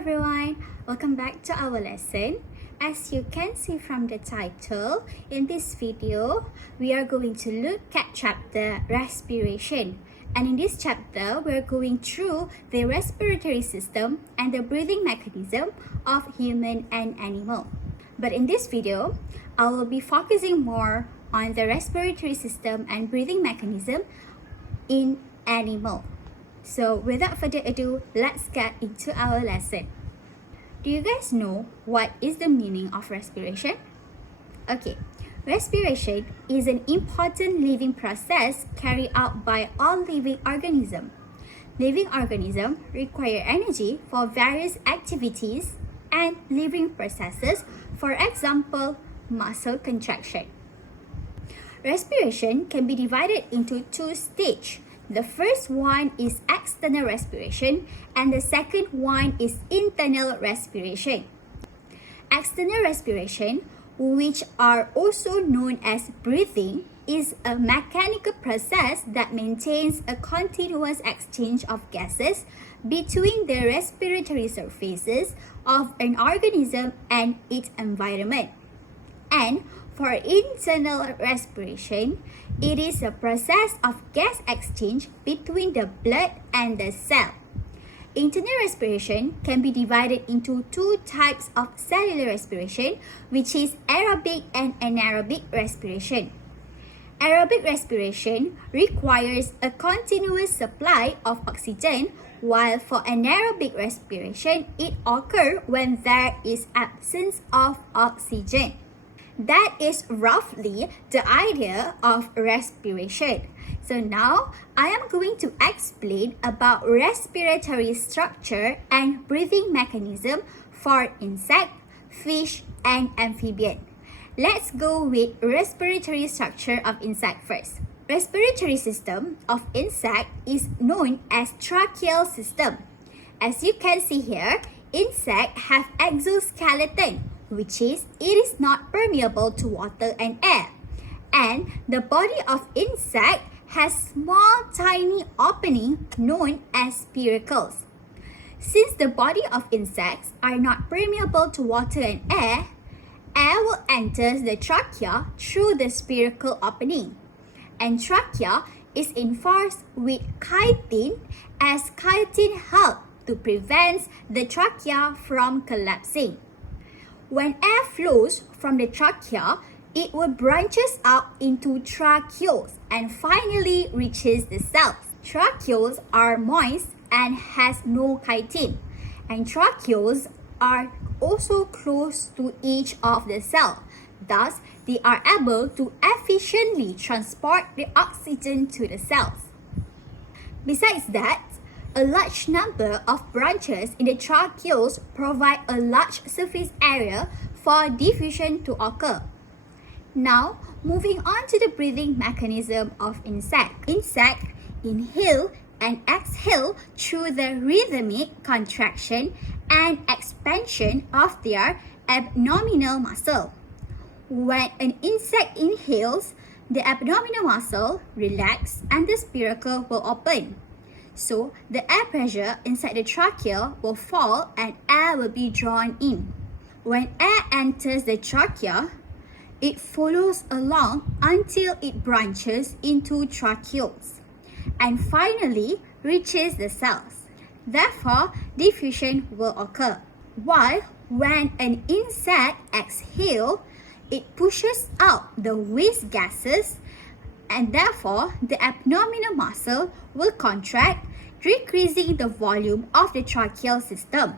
everyone, welcome back to our lesson. As you can see from the title, in this video, we are going to look at chapter Respiration. And in this chapter, we're going through the respiratory system and the breathing mechanism of human and animal. But in this video, I will be focusing more on the respiratory system and breathing mechanism in animal. So without further ado, let's get into our lesson. Do you guys know what is the meaning of respiration? Okay, respiration is an important living process carried out by all living organisms. Living organisms require energy for various activities and living processes, for example, muscle contraction. Respiration can be divided into two stages. The first one is external respiration and the second one is internal respiration. External respiration, which are also known as breathing, is a mechanical process that maintains a continuous exchange of gases between the respiratory surfaces of an organism and its environment. And for internal respiration, it is a process of gas exchange between the blood and the cell. Internal respiration can be divided into two types of cellular respiration, which is aerobic and anaerobic respiration. Aerobic respiration requires a continuous supply of oxygen, while for anaerobic respiration, it occurs when there is absence of oxygen. That is roughly the idea of respiration. So now, I am going to explain about respiratory structure and breathing mechanism for insect, fish, and amphibian. Let's go with respiratory structure of insect first. Respiratory system of insect is known as tracheal system. As you can see here, insects have exoskeleton, which is it is not permeable to water and air. And the body of insect has small tiny opening known as spiracles. Since the body of insects are not permeable to water and air will enter the trachea through the spiracle opening. And trachea is enforced with chitin, as chitin helps to prevent the trachea from collapsing. When air flows from the trachea, it will branches out into tracheoles and finally reaches the cells. Tracheoles are moist and has no chitin, and tracheoles are also close to each of the cells. Thus, they are able to efficiently transport the oxygen to the cells. Besides that, a large number of branches in the tracheoles provide a large surface area for diffusion to occur. Now, moving on to the breathing mechanism of insect. Insects inhale and exhale through the rhythmic contraction and expansion of their abdominal muscle. When an insect inhales, the abdominal muscle relaxes and the spiracle will open. So, the air pressure inside the trachea will fall and air will be drawn in. When air enters the trachea, it follows along until it branches into tracheoles and finally reaches the cells. Therefore, diffusion will occur. While when an insect exhales, it pushes out the waste gases and therefore the abdominal muscle will contract, decreasing the volume of the tracheal system.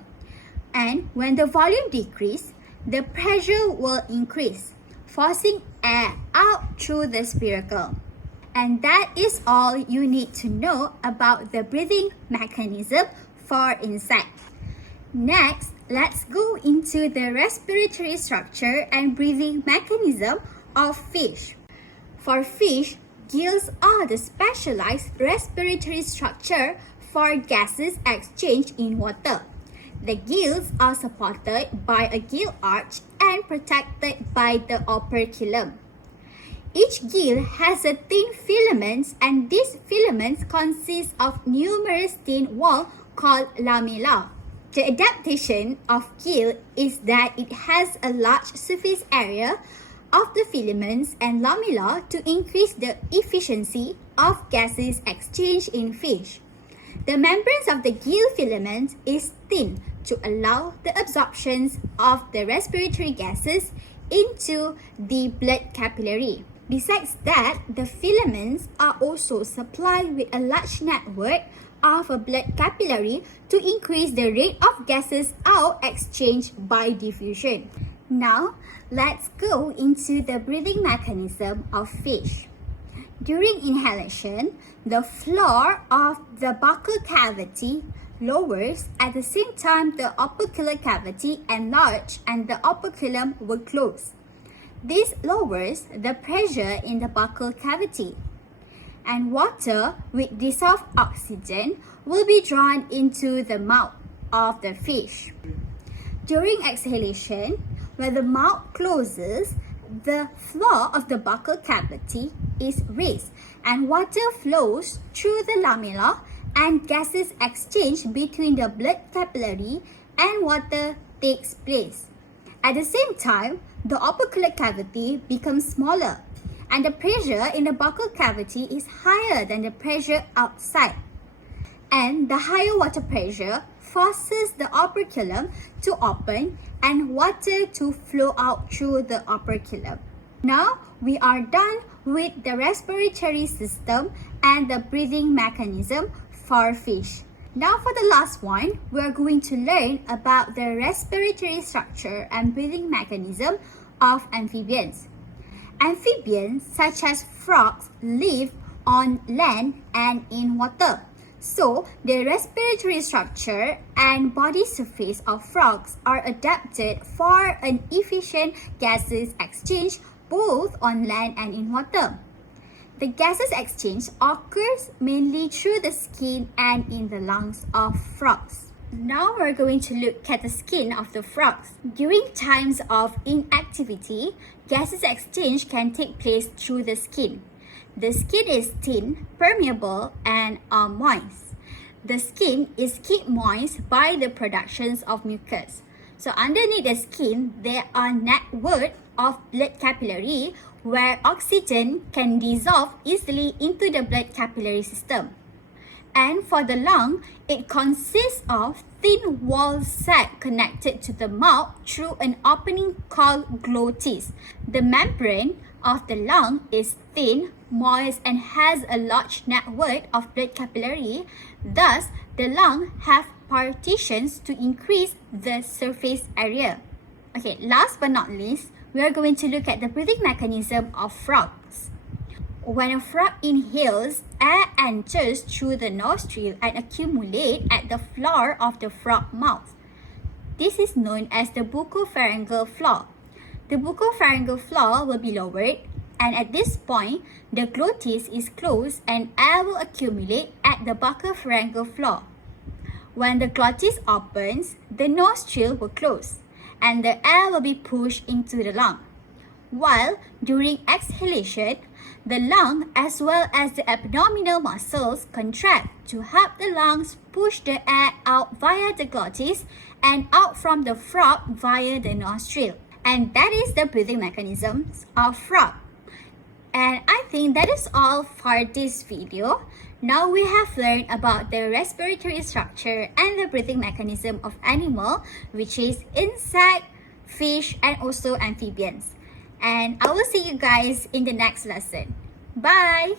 And when the volume decreases, the pressure will increase, forcing air out through the spiracle. And that is all you need to know about the breathing mechanism for insects. Next, let's go into the respiratory structure and breathing mechanism of fish. For fish, gills are the specialized respiratory structure for gases exchanged in water. The gills are supported by a gill arch and protected by the operculum. Each gill has a thin filaments, and these filaments consist of numerous thin walls called lamella. The adaptation of gill is that it has a large surface area of the filaments and lamella to increase the efficiency of gases exchange in fish. The membranes of the gill filament is thin to allow the absorption of the respiratory gases into the blood capillary. Besides that, the filaments are also supplied with a large network of a blood capillary to increase the rate of gases out exchanged by diffusion. Now, let's go into the breathing mechanism of fish. During inhalation, the floor of the buccal cavity lowers. At the same time, the opercular cavity enlarges and the operculum will close. This lowers the pressure in the buccal cavity, and water with dissolved oxygen will be drawn into the mouth of the fish. During exhalation, when the mouth closes, the floor of the buccal cavity is raised and water flows through the lamella and gases exchange between the blood capillary and water takes place. At the same time, the opercular cavity becomes smaller and the pressure in the buccal cavity is higher than the pressure outside. And the higher water pressure forces the operculum to open and water to flow out through the operculum. Now we are done with the respiratory system and the breathing mechanism for fish. Now for the last one, we are going to learn about the respiratory structure and breathing mechanism of amphibians. Amphibians such as frogs live on land and in water. So, the respiratory structure and body surface of frogs are adapted for an efficient gases exchange both on land and in water. The gases exchange occurs mainly through the skin and in the lungs of frogs. Now we're going to look at the skin of the frogs. During times of inactivity, gases exchange can take place through the skin. The skin is thin, permeable, and moist. The skin is kept moist by the productions of mucus. So underneath the skin, there are network of blood capillary where oxygen can dissolve easily into the blood capillary system. And for the lung, it consists of thin wall sac connected to the mouth through an opening called glottis. The membrane of the lung is thin, moist, and has a large network of blood capillary. Thus, the lung have partitions to increase the surface area. Okay, last but not least, we are going to look at the breathing mechanism of frogs. When a frog inhales, air enters through the nostril and accumulates at the floor of the frog mouth. This is known as the bucopharyngeal floor. The bucopharyngeal floor will be lowered, and at this point, the glottis is closed and air will accumulate at the bucopharyngeal floor. When the glottis opens, the nostril will close and the air will be pushed into the lung. While during exhalation, the lung as well as the abdominal muscles contract to help the lungs push the air out via the glottis and out from the frog via the nostril. And that is the breathing mechanisms of frog. And I think that is all for this video. Now we have learned about the respiratory structure and the breathing mechanism of animal, which is insect, fish, and also amphibians. And I will see you guys in the next lesson. Bye!